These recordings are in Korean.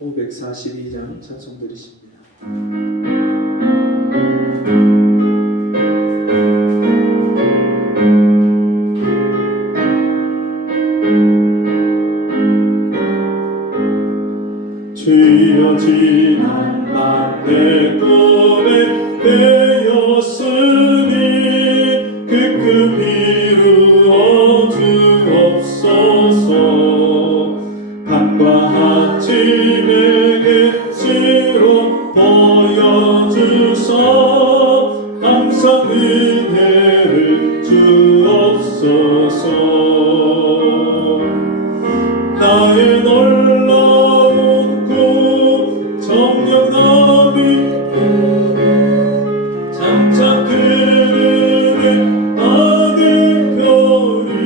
542장 찬송 드리십니다. 주여 지난 밤 내 꿈에 되었으니 그 이루어 주옵소서. 밤과 아침 내게 스로 보여주소. 항상 은혜를 주옵소서. 나의 놀라운 꿈 정녕 나비 장차 그늘에 아들 별이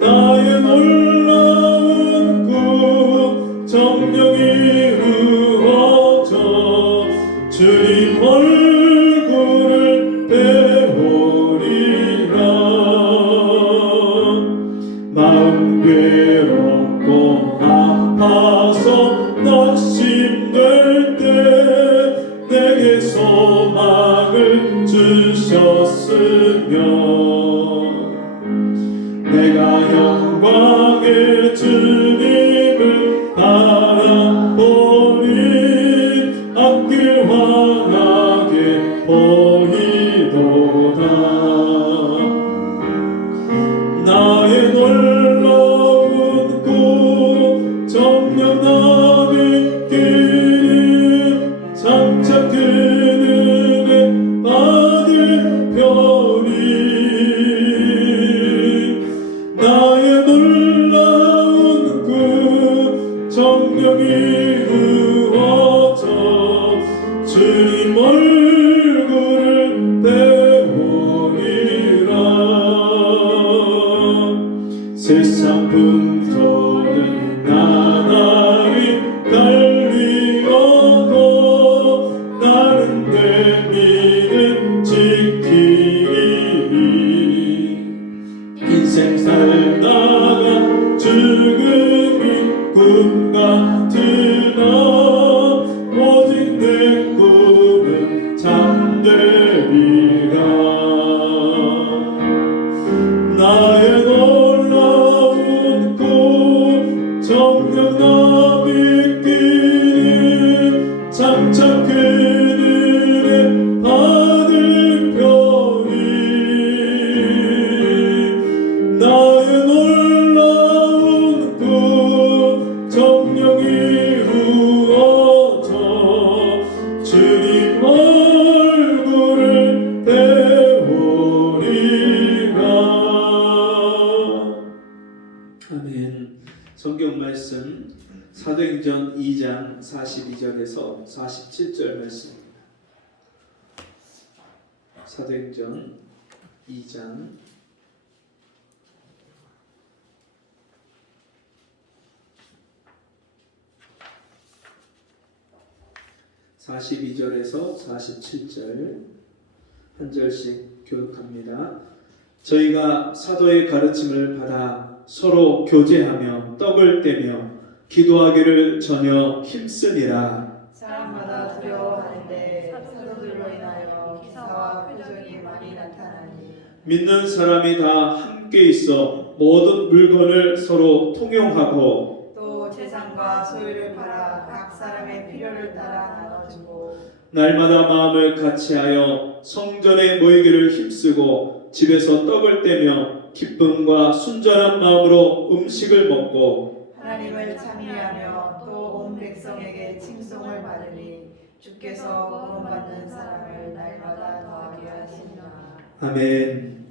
나의 놀라운 꿈 정녕 이루어져 주님 얼굴을 배우리라. 마음 괴롭고 아파서 낙심될 때 내게 소망을 주셨으며 내가 영광의 주님을 바라보니 앞길 환하게 보이도다. 나의 놀라운 꿈 정녕 나비 길이 장차 그늘에 아들 별이 나의 놀라운 꿈 정녕 이루어져 주님 얼굴을 배우리라. 세상 풍토는 나날이 달리어도 나는 내 믿음 지키리. 인생 살다가 죽음이 꿈 같으나 오직 내 꿈은 잠되리라. 나의 놀라운 꿈 정녕 나비 길이 장차 그늘에 아들 별이 나의 놀라운 꿈 정녕 이루어져 주님 얼굴을 배우리라. 아멘. 성경 말씀 사도행전 2장 42절에서 47절 말씀입니다. 사도행전 2장 42절에서 47절 한 절씩 교독합니다. 저희가 사도의 가르침을 받아 서로 교제하며 떡을 떼며 기도하기를 전혀 힘쓰니라. 사람마다 두려워하는데 사도들로 인하여 기사와 표적이 많이 나타나니 믿는 사람이 다 함께 있어 모든 물건을 서로 통용하고 또 재산과 소유를 팔아 각 사람의 필요를 따라 나눠주고 날마다 마음을 같이하여 성전에 모이기를 힘쓰고 집에서 떡을 떼며 기쁨과 순전한 마음으로 음식을 먹고 하나님을 찬미하며 또 온 백성에게 칭송을 받으니 주께서 구원받는 사람을 날마다 더하게 하시니라. 아멘.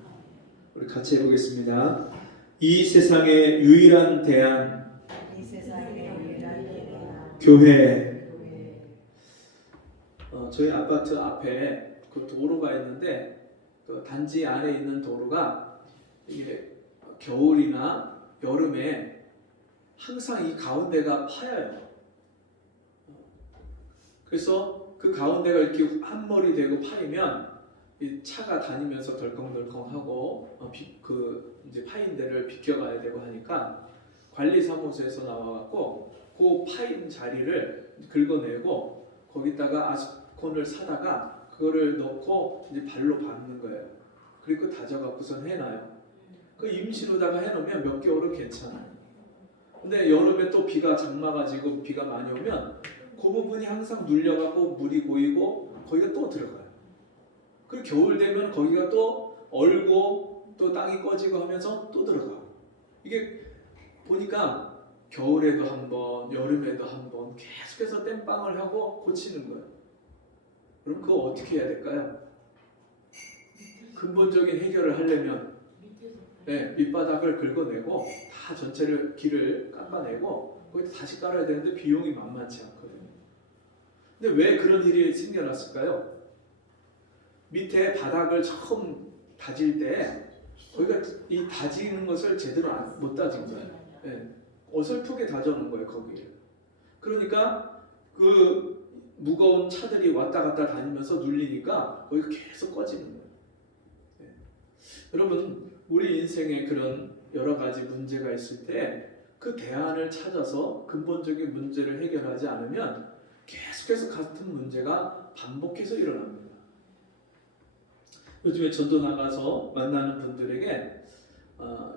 우리 같이 해보겠습니다. 이 세상의 유일한 대안 이 세상의 유일한 대안 교회. 저희 아파트 앞에 그 도로가 있는데 그 단지 안에 있는 도로가 이게 겨울이나 여름에 항상 이 가운데가 파여요. 그래서 그 가운데가 이렇게 한 머리 되고 파이면 이 차가 다니면서 덜컹덜컹하고 그 이제 파인 데를 비켜가야 되고 하니까 관리사무소에서 나와갖고 그 파인 자리를 긁어내고 거기다가 아스콘을 사다가 그거를 넣고 이제 발로 밟는 거예요. 그리고 다져갖고선 해놔요. 그 임시로다가 해놓으면 몇 개월은 괜찮아요. 근데 여름에 또 비가 장마가지고 비가 많이 오면 그 부분이 항상 눌려갖고 물이 고이고 거기가 또 들어가요. 그리고 겨울 되면 거기가 또 얼고 또 땅이 꺼지고 하면서 또 들어가고. 이게 보니까 겨울에도 한 번, 여름에도 한 번 계속해서 땜빵을 하고 고치는 거예요. 그럼 그거 어떻게 해야 될까요? 근본적인 해결을 하려면 밑바닥을 긁어내고 다 전체를 길을 깎아내고 거기다 다시 깔아야 되는데 비용이 만만치 않거든요. 근데 왜 그런 일이 생겨났을까요? 밑에 바닥을 처음 다질 때 거기가 이 다지는 것을 제대로 못 다진 거예요. 어설프게 다져놓은 거예요, 거기를. 그러니까 그 무거운 차들이 왔다 갔다 다니면서 눌리니까 거기가 계속 꺼지는 거예요. 여러분, 우리 인생에 그런 여러 가지 문제가 있을 때 그 대안을 찾아서 근본적인 문제를 해결하지 않으면 계속해서 같은 문제가 반복해서 일어납니다. 요즘에 전도 나가서 만나는 분들에게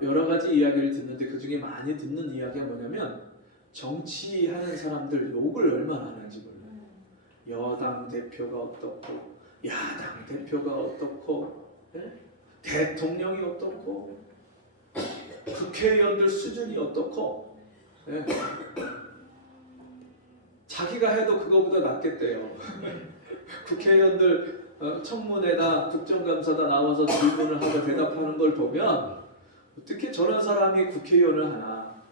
여러 가지 이야기를 듣는데 그 중에 많이 듣는 이야기가 뭐냐면 정치하는 사람들 욕을 얼마나 하는지 몰라요. 여당 대표가 어떻고 야당 대표가 어떻고 대통령이 어떻고 국회의원들 수준이 어떻고 자기가 해도 그거보다 낫겠대요. 국회의원들 청문회다 국정감사다 나와서 질문을 하고 대답하는 걸 보면 어떻게 저런 사람이 국회의원을 하나,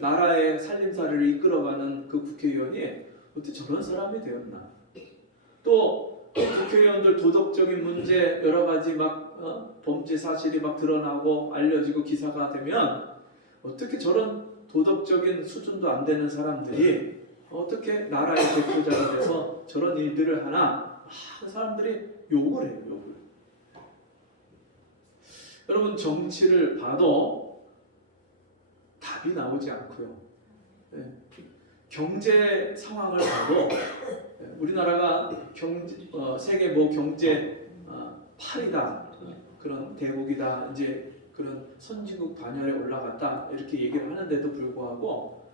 나라의 살림살이를 이끌어가는 그 국회의원이 어떻게 저런 사람이 되었나. 또 국회의원들 도덕적인 문제 여러 가지 막 범죄 사실이 막 드러나고 알려지고 기사가 되면 어떻게 저런 도덕적인 수준도 안 되는 사람들이 어떻게 나라의 대표자가 돼서 저런 일들을 하나. 그 사람들이 욕을 해요, 욕을. 여러분, 정치를 봐도 답이 나오지 않고요. 경제 상황을 봐도 우리나라가 세계 경제 8위다, 그런 대국이다, 이제 그런 선진국 반열에 올라갔다 이렇게 얘기를 하는데도 불구하고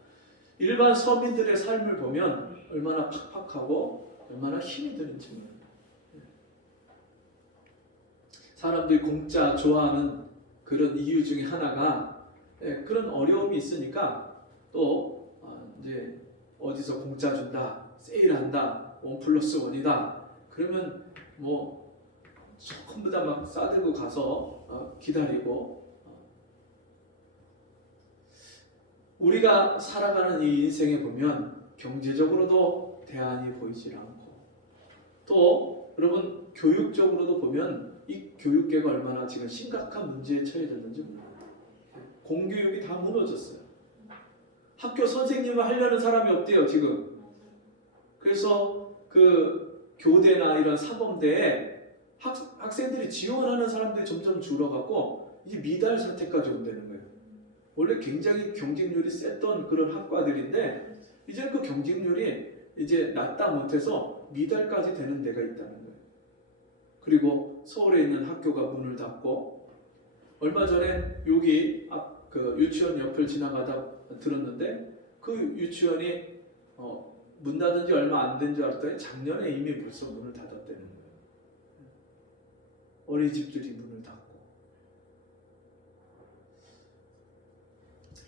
일반 서민들의 삶을 보면 얼마나 팍팍하고 얼마나 힘이 드는지 모릅니다. 사람들이 공짜 좋아하는 그런 이유 중에 하나가 그런 어려움이 있으니까 또 이제 어디서 공짜 준다, 세일한다, 1+1이다 그러면 뭐 전부 다 막 싸들고 가서 기다리고. 우리가 살아가는 이 인생에 보면 경제적으로도 대안이 보이질 않고 또 여러분 교육적으로도 보면 이 교육계가 얼마나 지금 심각한 문제에 처해졌는지 몰라요. 공교육이 다 무너졌어요. 학교 선생님을 하려는 사람이 없대요 지금. 그래서 그 교대나 이런 사범대에 학생들이 지원하는 사람들이 점점 줄어갖고 이제 미달 사태까지 온다는 거예요. 원래 굉장히 경쟁률이 셌던 그런 학과들인데 이제는 그 경쟁률이 이제 낮다 못해서 미달까지 되는 데가 있다는 거예요. 그리고 서울에 있는 학교가 문을 닫고, 얼마 전에 여기 그 유치원 옆을 지나가다 들었는데 그 유치원이 문 닫은 지 얼마 안 된 줄 알았더니 작년에 이미 벌써 문을 닫았다는 거예요. 어린이집들이 문을 닫고.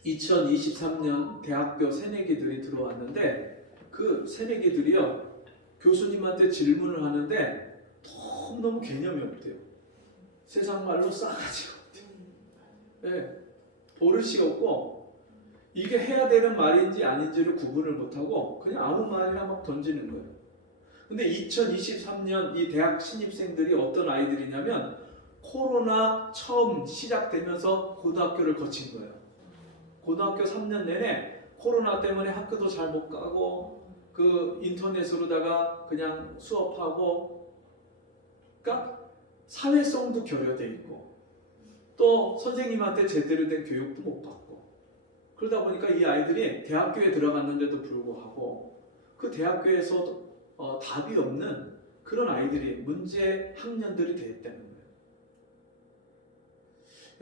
2023년 대학교 새내기들이 들어왔는데 그 새내기들이요 교수님한테 질문을 하는데 너무 개념이 없대요. 세상 말로 싸가지가 없대요. 버릇이 없고 이게 해야 되는 말인지 아닌지를 구분을 못하고 그냥 아무 말이나 막 던지는 거예요. 근데 2023년 이 대학 신입생들이 어떤 아이들이냐면 코로나 처음 시작되면서 고등학교를 거친 거예요. 고등학교 3년 내내 코로나 때문에 학교도 잘 못 가고 그 인터넷으로다가 그냥 수업하고, 그러니까 사회성도 결여돼 있고 또 선생님한테 제대로 된 교육도 못 받고 그러다 보니까 이 아이들이 대학교에 들어갔는데도 불구하고 그 대학교에서 답이 없는 그런 아이들이 문제 학년들이 됐다는 거예요.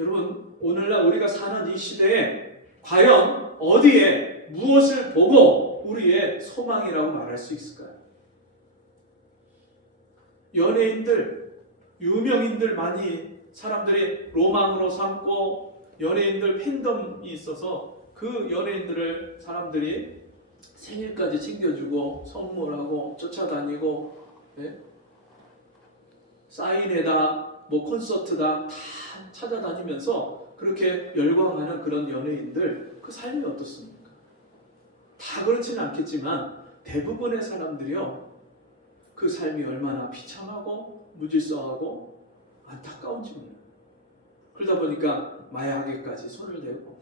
여러분, 오늘날 우리가 사는 이 시대에 과연 어디에 무엇을 보고 우리의 소망이라고 말할 수 있을까요? 연예인들, 유명인들 많이 사람들이 로망으로 삼고 연예인들 팬덤이 있어서 그 연예인들을 사람들이 생일까지 챙겨주고 선물하고 쫓아다니고, 네? 사인회다 뭐 콘서트다 다 찾아다니면서 그렇게 열광하는 그런 연예인들, 그 삶이 어떻습니까? 다 그렇지는 않겠지만 대부분의 사람들이요, 그 삶이 얼마나 비참하고 무질서하고 안타까운지 몰라요. 그러다 보니까 마약에까지 손을 대고,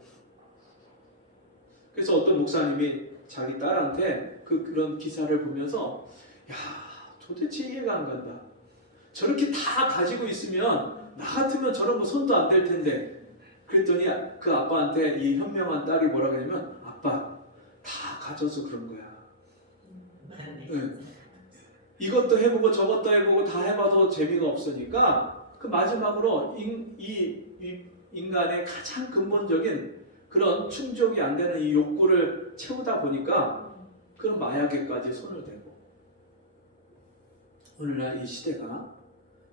그래서 어떤 목사님이 자기 딸한테 그런 기사를 보면서, 야, 도대체 이해가 안 간다. 저렇게 다 가지고 있으면 나 같으면 저런 거 손도 안 댈 텐데. 그랬더니 그 아빠한테 이 현명한 딸이 뭐라고 하냐면, 아빠, 다 가져서 그런 거야. 네. 이것도 해보고 저것도 해보고 다 해봐도 재미가 없으니까 그 마지막으로 이 인간의 가장 근본적인 그런 충족이 안 되는 이 욕구를 채우다 보니까 그런 마약에까지 손을 대고, 오늘날 이 시대가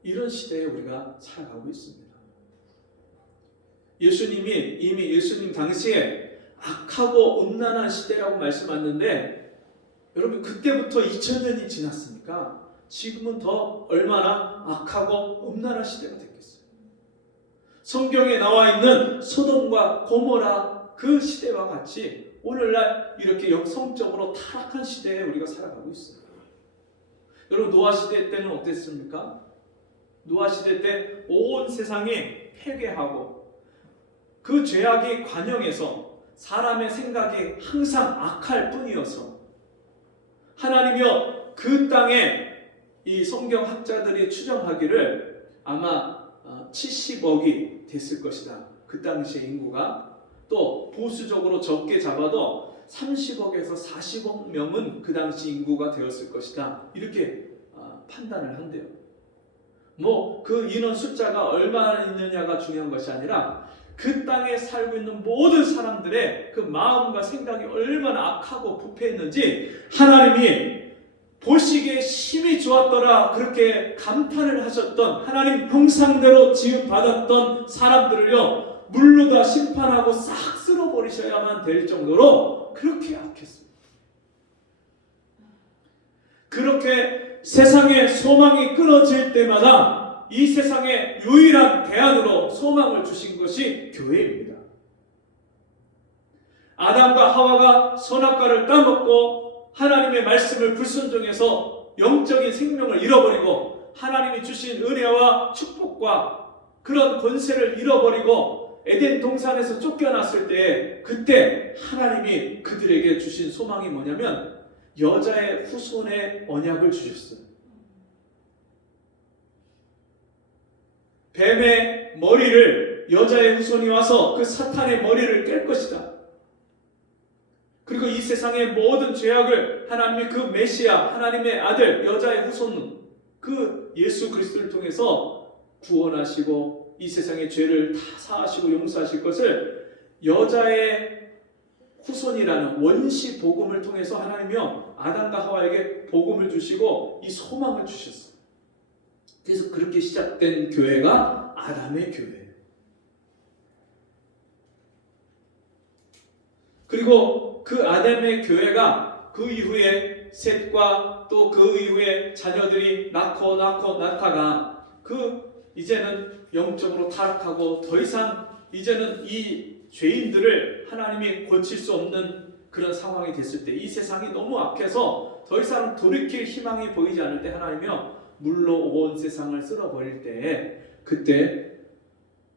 이런 시대에 우리가 살아가고 있습니다. 예수님이 이미 예수님 당시에 악하고 음란한 시대라고 말씀하셨는데, 여러분 그때부터 2000년이 지났으니까 지금은 더 얼마나 악하고 음란한 시대가 됐겠어요. 성경에 나와 있는 소돔과 고모라 그 시대와 같이 오늘날 이렇게 역성적으로 타락한 시대에 우리가 살아가고 있어요. 여러분, 노아 시대 때는 어땠습니까? 노아 시대 때 온 세상이 폐괴하고 그 죄악이 관영해서 사람의 생각이 항상 악할 뿐이어서, 하나님이여 그 땅에 이 성경학자들이 추정하기를 아마 70억이 됐을 것이다. 그 당시의 인구가. 또 보수적으로 적게 잡아도 30억에서 40억 명은 그 당시 인구가 되었을 것이다. 이렇게 판단을 한대요. 뭐 그 인원 숫자가 얼마나 있느냐가 중요한 것이 아니라 그 땅에 살고 있는 모든 사람들의 그 마음과 생각이 얼마나 악하고 부패했는지 하나님이 보시기에 심히 좋았더라 그렇게 감탄을 하셨던, 하나님 형상대로 지음받았던 사람들을요 물로 다 심판하고 싹 쓸어버리셔야만 될 정도로 그렇게 악했습니다. 그렇게 세상의 소망이 끊어질 때마다 이 세상의 유일한 대안으로 소망을 주신 것이 교회입니다. 아담과 하와가 선악과를 따먹고 하나님의 말씀을 불순종해서 영적인 생명을 잃어버리고 하나님이 주신 은혜와 축복과 그런 권세를 잃어버리고 에덴 동산에서 쫓겨났을 때, 그때 하나님이 그들에게 주신 소망이 뭐냐면 여자의 후손의 언약을 주셨어요. 뱀의 머리를 여자의 후손이 와서 그 사탄의 머리를 깰 것이다. 그리고 이 세상의 모든 죄악을 하나님의 그 메시아, 하나님의 아들, 여자의 후손, 그 예수 그리스도를 통해서 구원하시고 이 세상의 죄를 다 사하시고 용서하실 것을 여자의 후손이라는 원시 복음을 통해서 하나님이요 아담과 하와에게 복음을 주시고 이 소망을 주셨어요. 그래서 그렇게 시작된 교회가 아담의 교회예요. 그리고 그 아담의 교회가 그 이후에 셋과 또 그 이후에 자녀들이 낳다가 이제는 영적으로 타락하고 더 이상 이제는 이 죄인들을 하나님이 고칠 수 없는 그런 상황이 됐을 때, 이 세상이 너무 악해서 더 이상 돌이킬 희망이 보이지 않을 때 하나님이요 물로 온 세상을 쓸어버릴 때, 그때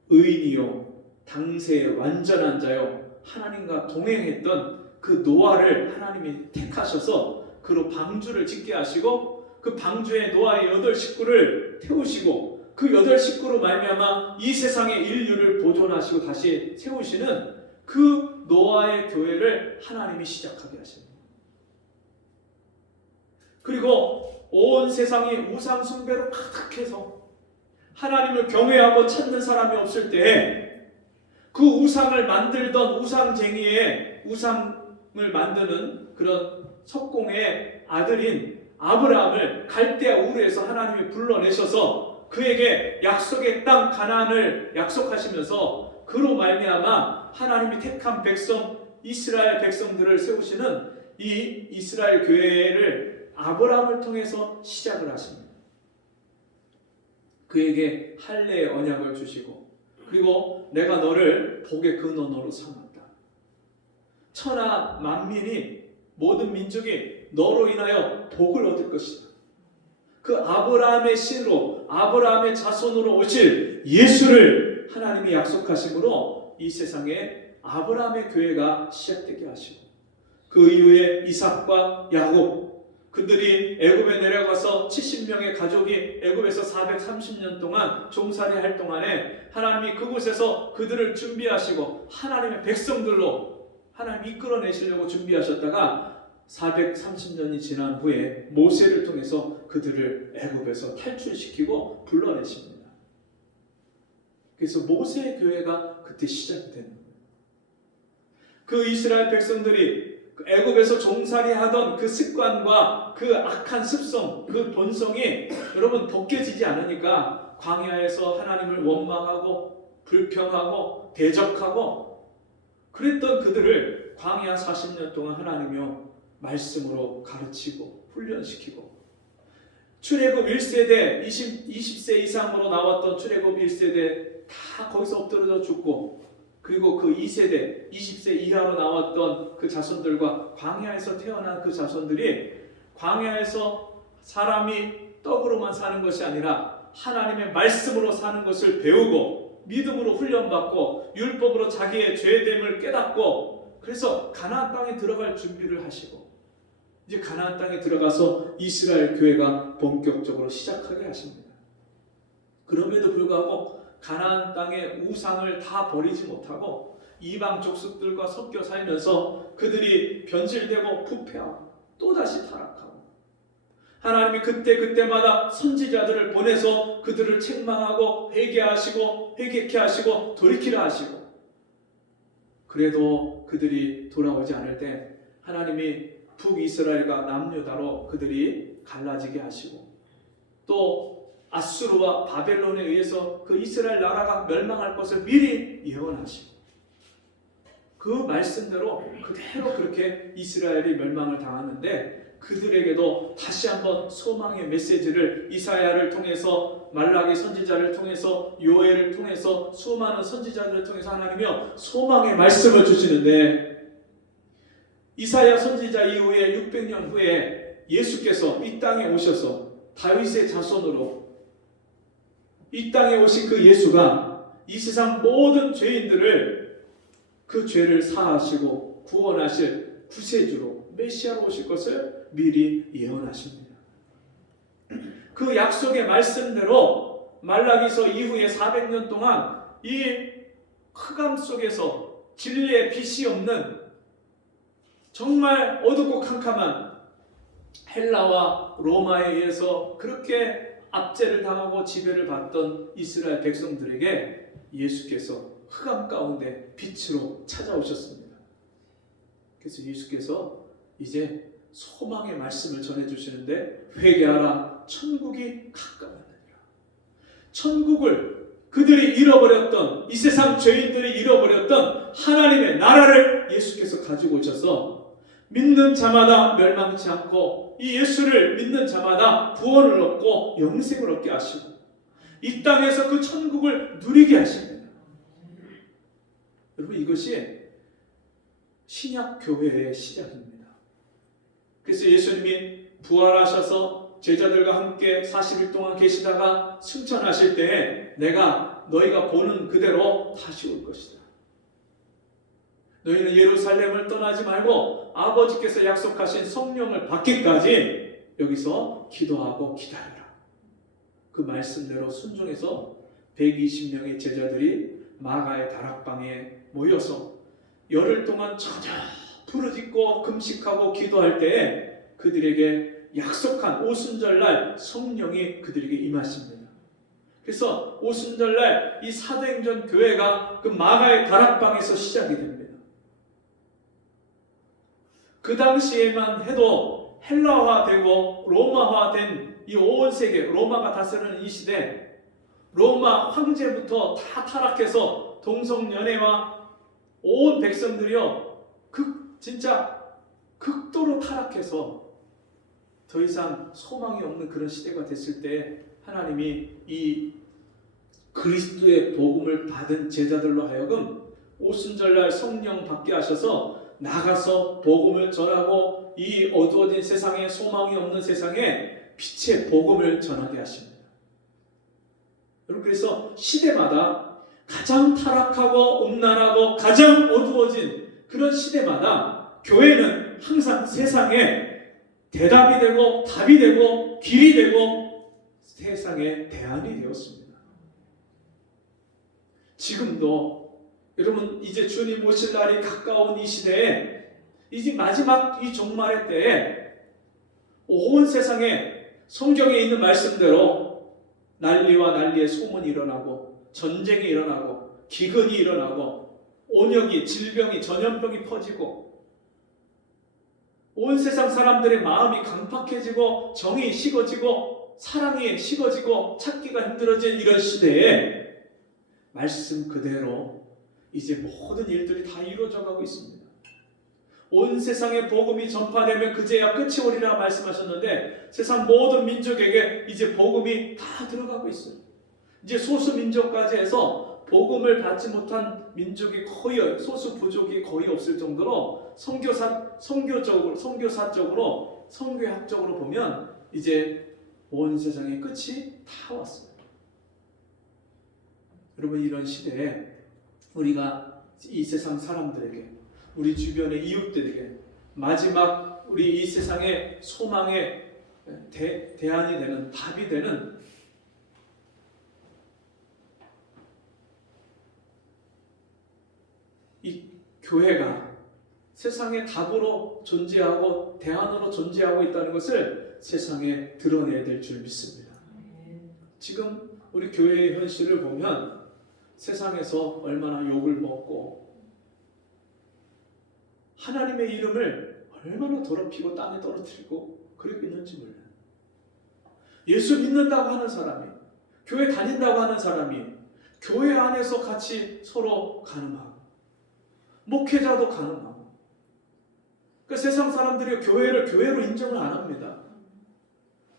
의인이요 당세의 완전한 자요 하나님과 동행했던 그 노아를 하나님이 택하셔서 그로 방주를 짓게 하시고 그 방주에 노아의 8 식구를 태우시고 그 8 식구로 말미암아 이 세상의 인류를 보존하시고 다시 세우시는 그 노아의 교회를 하나님이 시작하게 하십니다. 그리고 온 세상이 우상 숭배로 가득해서 하나님을 경외하고 찾는 사람이 없을 때에 그 우상을 만들던 우상쟁이의 우상을 만드는 그런 석공의 아들인 아브라함을 갈대아 우르에서 하나님이 불러내셔서 그에게 약속의 땅 가나안을 약속하시면서 그로 말미암아 하나님이 택한 백성 이스라엘 백성들을 세우시는 이 이스라엘 교회를 아브라함을 통해서 시작을 하십니다. 그에게 할례의 언약을 주시고 그리고 내가 너를 복의 근원으로 삼았다. 천하 만민이 모든 민족이 너로 인하여 복을 얻을 것이다. 그 아브라함의 신으로 아브라함의 자손으로 오실 예수를 하나님이 약속하심으로 이 세상에 아브라함의 교회가 시작되게 하시고 그 이후에 이삭과 야곱 그들이 애굽에 내려가서 70명의 가족이 애굽에서 430년 동안 종살이 할 동안에 하나님이 그곳에서 그들을 준비하시고 하나님의 백성들로 하나님이 이끌어내시려고 준비하셨다가 430년이 지난 후에 모세를 통해서 그들을 애굽에서 탈출시키고 불러내십니다. 그래서 모세의 교회가 그때 시작이 되는 거예요. 그 이스라엘 백성들이 애굽에서 종살이 하던 그 습관과 그 악한 습성, 그 본성이 여러분 벗겨지지 않으니까 광야에서 하나님을 원망하고 불평하고 대적하고 그랬던 그들을 광야 40년 동안 하나님이요 말씀으로 가르치고 훈련시키고 출애굽 1세대 20세 이상으로 나왔던 출애굽 1세대 다 거기서 엎드러져 죽고 그리고 그 2세대 20세 이하로 나왔던 그 자손들과 광야에서 태어난 그 자손들이 광야에서 사람이 떡으로만 사는 것이 아니라 하나님의 말씀으로 사는 것을 배우고 믿음으로 훈련받고 율법으로 자기의 죄됨을 깨닫고 그래서 가나안 땅에 들어갈 준비를 하시고 이제 가나안 땅에 들어가서 이스라엘 교회가 본격적으로 시작하게 하십니다. 그럼에도 불구하고 가나안 땅의 우상을 다 버리지 못하고 이방 족속들과 섞여 살면서 그들이 변질되고 부패하고 또다시 타락하고 하나님이 그때마다 선지자들을 보내서 그들을 책망하고 회개하시고 회개케 하시고 돌이키라 하시고 그래도 그들이 돌아오지 않을 때 하나님이 북이스라엘과 남유다로 그들이 갈라지게 하시고 또 아수르와 바벨론에 의해서 그 이스라엘 나라가 멸망할 것을 미리 예언하시고 그 말씀대로 그대로 그렇게 이스라엘이 멸망을 당하는데 그들에게도 다시 한번 소망의 메시지를 이사야를 통해서 말라기 선지자를 통해서 요엘을 통해서 수많은 선지자들을 통해서 하나님이요 소망의 말씀을 주시는데 이사야 선지자 이후에 600년 후에 예수께서 이 땅에 오셔서 다윗의 자손으로 이 땅에 오신 그 예수가 이 세상 모든 죄인들을 그 죄를 사하시고 구원하실 구세주로 메시아로 오실 것을 미리 예언하십니다. 그 약속의 말씀대로 말라기서 이후에 400년 동안 이 흑암 속에서 진리의 빛이 없는 정말 어둡고 캄캄한 헬라와 로마에 의해서 그렇게 압제를 당하고 지배를 받던 이스라엘 백성들에게 예수께서 흑암 가운데 빛으로 찾아오셨습니다. 그래서 예수께서 이제 소망의 말씀을 전해주시는데 회개하라 천국이 가까웠느니라. 천국을 그들이 잃어버렸던 이 세상 죄인들이 잃어버렸던 하나님의 나라를 예수께서 가지고 오셔서 믿는 자마다 멸망치 않고 이 예수를 믿는 자마다 구원을 얻고 영생을 얻게 하시고 이 땅에서 그 천국을 누리게 하십니다. 여러분 이것이 신약 교회의 시작입니다. 그래서 예수님이 부활하셔서 제자들과 함께 40일 동안 계시다가 승천하실 때에 내가 너희가 보는 그대로 다시 올 것이다. 너희는 예루살렘을 떠나지 말고 아버지께서 약속하신 성령을 받기까지 여기서 기도하고 기다려라. 그 말씀대로 순종해서 120명의 제자들이 마가의 다락방에 모여서 열흘 동안 전혀 부르짖고 금식하고 기도할 때에 그들에게 약속한 오순절날 성령이 그들에게 임하십니다. 그래서 오순절날 이 사도행전 교회가 그 마가의 다락방에서 시작이 됩니다. 그 당시에만 해도 헬라화되고 로마화된 이 온 세계, 로마가 다스리는 이 시대, 로마 황제부터 다 타락해서 동성연애와 온 백성들이요 진짜 극도로 타락해서 더 이상 소망이 없는 그런 시대가 됐을 때 하나님이 이 그리스도의 복음을 받은 제자들로 하여금 오순절날 성령 받게 하셔서 나가서 복음을 전하고 이 어두워진 세상에 소망이 없는 세상에 빛의 복음을 전하게 하십니다. 여러분, 그래서 시대마다 가장 타락하고 음란하고 가장 어두워진 그런 시대마다 교회는 항상 세상에 대답이 되고 답이 되고 길이 되고 세상의 대안이 되었습니다. 지금도 여러분 이제 주님 오실 날이 가까운 이 시대에 이제 마지막 이 종말의 때에 온 세상에 성경에 있는 말씀대로 난리와 난리의 소문이 일어나고 전쟁이 일어나고 기근이 일어나고 온역이 질병이 전염병이 퍼지고 온 세상 사람들의 마음이 강팍해지고 정이 식어지고 사랑이 식어지고 찾기가 힘들어진 이런 시대에 말씀 그대로 이제 모든 일들이 다 이루어져 가고 있습니다. 온 세상에 복음이 전파되면 그제야 끝이 오리라 말씀하셨는데 세상 모든 민족에게 이제 복음이 다 들어가고 있어요. 이제 소수 민족까지 해서 복음을 받지 못한 민족이 거의 소수 부족이 거의 없을 정도로 선교사적으로 선교학적으로 보면 이제 온 세상의 끝이 다 왔어요. 여러분, 이런 시대에 우리가 이 세상 사람들에게 우리 주변의 이웃들에게 마지막 우리 이 세상의 소망의 대안이 되는 답이 되는 이 교회가 세상의 답으로 존재하고 대안으로 존재하고 있다는 것을 세상에 드러내야 될 줄 믿습니다. 지금 우리 교회의 현실을 보면 세상에서 얼마나 욕을 먹고 하나님의 이름을 얼마나 더럽히고 땅에 떨어뜨리고 그러고 있는지 몰라요. 예수 믿는다고 하는 사람이, 교회 다닌다고 하는 사람이 교회 안에서 같이 서로 가늠하고 목회자도 가늠하고, 그러니까 세상 사람들이 교회를 교회로 인정을 안 합니다.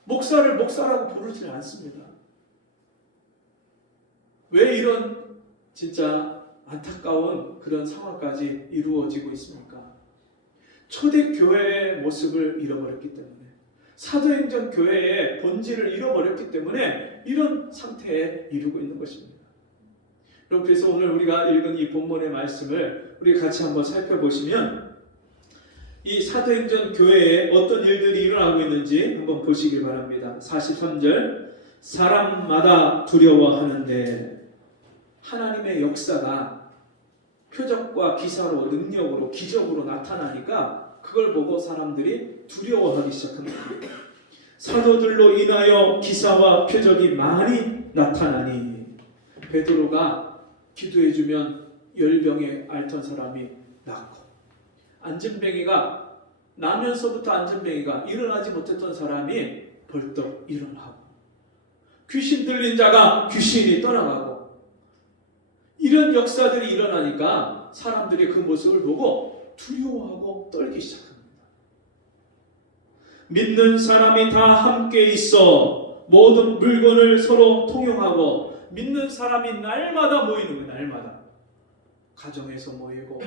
목사를 목사라고 부르지 않습니다. 왜 이런 진짜 안타까운 그런 상황까지 이루어지고 있습니까? 초대교회의 모습을 잃어버렸기 때문에, 사도행전 교회의 본질을 잃어버렸기 때문에 이런 상태에 이르고 있는 것입니다. 여러분, 그래서 오늘 우리가 읽은 이 본문의 말씀을 우리 같이 한번 살펴보시면 이 사도행전 교회에 어떤 일들이 일어나고 있는지 한번 보시길 바랍니다. 43절, 사람마다 두려워하는데 하나님의 역사가 표적과 기사로 능력으로 기적으로 나타나니까 그걸 보고 사람들이 두려워하기 시작합니다. 사도들로 인하여 기사와 표적이 많이 나타나니, 베드로가 기도해주면 열병에 앓던 사람이 낫고, 안전뱅이가 나면서부터 안전뱅이가 일어나지 못했던 사람이 벌떡 일어나고, 귀신 들린 자가 귀신이 떠나가고, 이런 역사들이 일어나니까 사람들이 그 모습을 보고 두려워하고 떨기 시작합니다. 믿는 사람이 다 함께 있어 모든 물건을 서로 통용하고, 믿는 사람이 날마다 모이는 거예요. 날마다 가정에서 모이고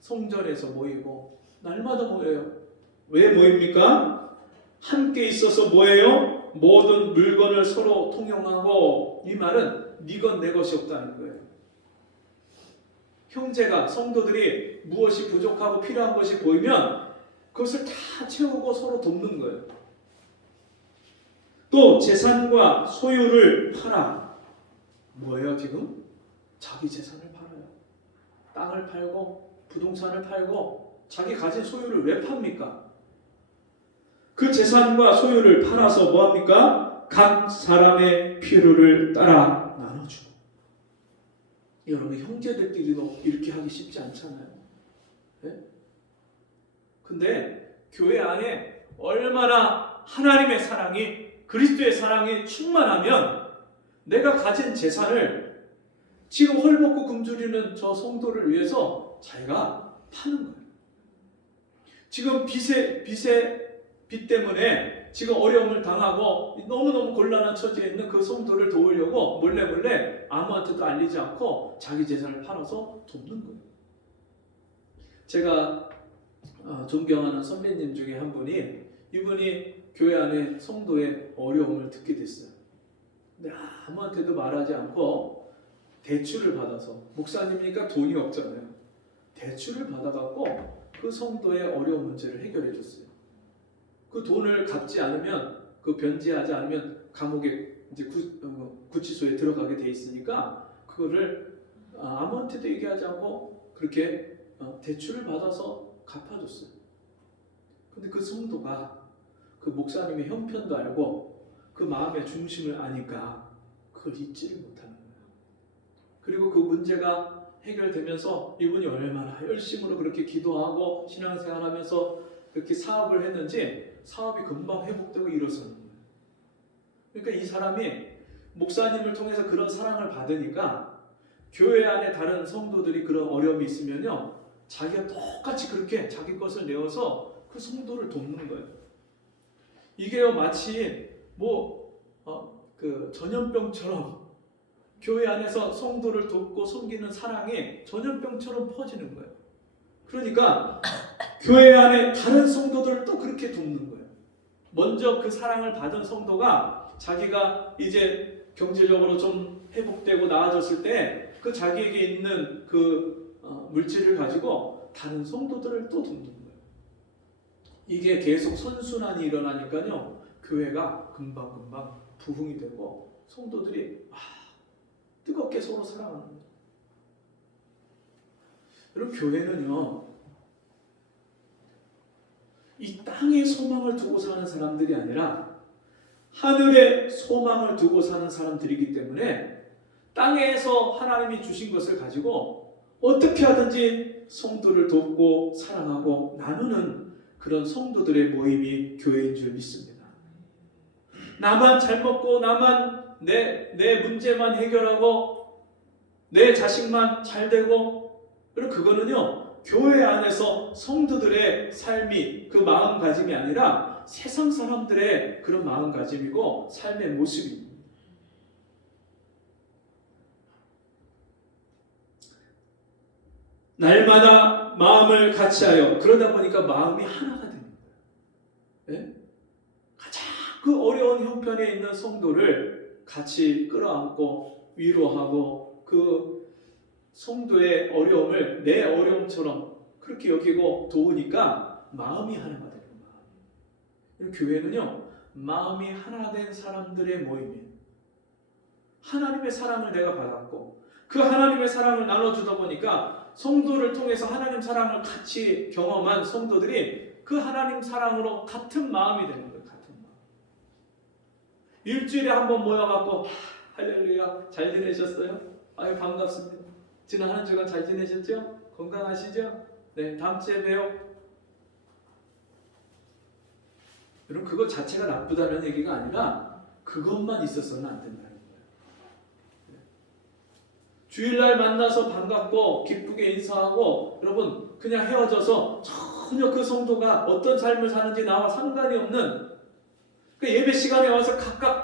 성전에서 모이고 날마다 모여요. 왜 모입니까? 함께 있어서 뭐예요? 모든 물건을 서로 통용하고, 이 말은 네 것 내 것이 없다는 거예요. 형제가, 성도들이 무엇이 부족하고 필요한 것이 보이면 그것을 다 채우고 서로 돕는 거예요. 또 재산과 소유를 팔아. 뭐예요 지금? 자기 재산을 팔아요. 땅을 팔고 부동산을 팔고 자기 가진 소유를 왜 팝니까? 그 재산과 소유를 팔아서 뭐합니까? 각 사람의 필요를 따라 나눠주고. 여러분, 형제들끼리도 이렇게 하기 쉽지 않잖아요. 네? 근데 교회 안에 얼마나 하나님의 사랑이, 그리스도의 사랑이 충만하면 내가 가진 재산을 지금 헐벗고 굶주리는 저 성도를 위해서 자기가 파는 거예요. 지금 빚 때문에 지금 어려움을 당하고 너무너무 곤란한 처지에 있는 그 성도를 도우려고 몰래 아무한테도 알리지 않고 자기 재산을 팔아서 돕는 거예요. 제가 존경하는 선배님 중에 한 분이, 이분이 교회 안에 성도의 어려움을 듣게 됐어요. 근데 아무한테도 말하지 않고 대출을 받아서, 목사님이니까 돈이 없잖아요. 대출을 받아갖고 그 성도의 어려운 문제를 해결해 줬어요. 그 돈을 갚지 않으면, 그 변제하지 않으면 감옥에 이제 구치소에 들어가게 돼 있으니까 그거를 아무한테도 얘기하지 않고 그렇게 대출을 받아서 갚아줬어요. 근데 그 성도가 그 목사님의 형편도 알고 그 마음의 중심을 아니까 그걸 잊지를 못하는 거예요. 그리고 그 문제가 해결되면서 이분이 얼마나 열심으로 그렇게 기도하고 신앙생활하면서 그렇게 사업을 했는지 사업이 금방 회복되고 일어서는 거예요. 그러니까 이 사람이 목사님을 통해서 그런 사랑을 받으니까 교회 안에 다른 성도들이 그런 어려움이 있으면요, 자기가 똑같이 그렇게 자기 것을 내어서 그 성도를 돕는 거예요. 이게요, 마치 그 전염병처럼 교회 안에서 성도를 돕고 섬기는 사랑이 전염병처럼 퍼지는 거예요. 그러니까 교회 안에 다른 성도들을 또 그렇게 돕는 거예요. 먼저 그 사랑을 받은 성도가 자기가 이제 경제적으로 좀 회복되고 나아졌을 때 그 자기에게 있는 그 물질을 가지고 다른 성도들을 또 돕는 거예요. 이게 계속 선순환이 일어나니까요, 교회가 금방금방 부흥이 되고 성도들이 뜨겁게 서로 사랑하는 거예요. 여러분, 교회는요, 이 땅에 소망을 두고 사는 사람들이 아니라 하늘에 소망을 두고 사는 사람들이기 때문에 땅에서 하나님이 주신 것을 가지고 어떻게 하든지 성도를 돕고 사랑하고 나누는 그런 성도들의 모임이 교회인 줄 믿습니다. 나만 잘 먹고 나만 내 문제만 해결하고 내 자식만 잘 되고, 그리고 그거는요, 교회 안에서 성도들의 삶이, 그 마음가짐이 아니라 세상 사람들의 그런 마음가짐이고 삶의 모습입니다. 날마다 마음을 같이하여, 그러다 보니까 마음이 하나가 되는 거예요. 네? 가장 그 어려운 형편에 있는 성도를 같이 끌어안고 위로하고 그 성도의 어려움을 내 어려움처럼 그렇게 여기고 도우니까 마음이 하나가 되는 거예요. 교회는요, 마음이 하나 된 사람들의 모임이에요. 하나님의 사랑을 내가 받았고 그 하나님의 사랑을 나눠주다 보니까 성도를 통해서 하나님 사랑을 같이 경험한 성도들이 그 하나님 사랑으로 같은 마음이 되는 거예요. 같은 마음. 일주일에 한 번 모여갖고 할렐루야, 잘 지내셨어요? 아유, 반갑습니다. 지난 한 주간 잘 지내셨죠? 건강하시죠? 네, 다음 주에 봬요. 여러분, 그것 자체가 나쁘다는 얘기가 아니라 그것만 있어서는 안 된다는 거예요. 주일날 만나서 반갑고 기쁘게 인사하고 여러분 그냥 헤어져서 전혀 그 성도가 어떤 삶을 사는지 나와 상관이 없는, 그 예배 시간에 와서 각각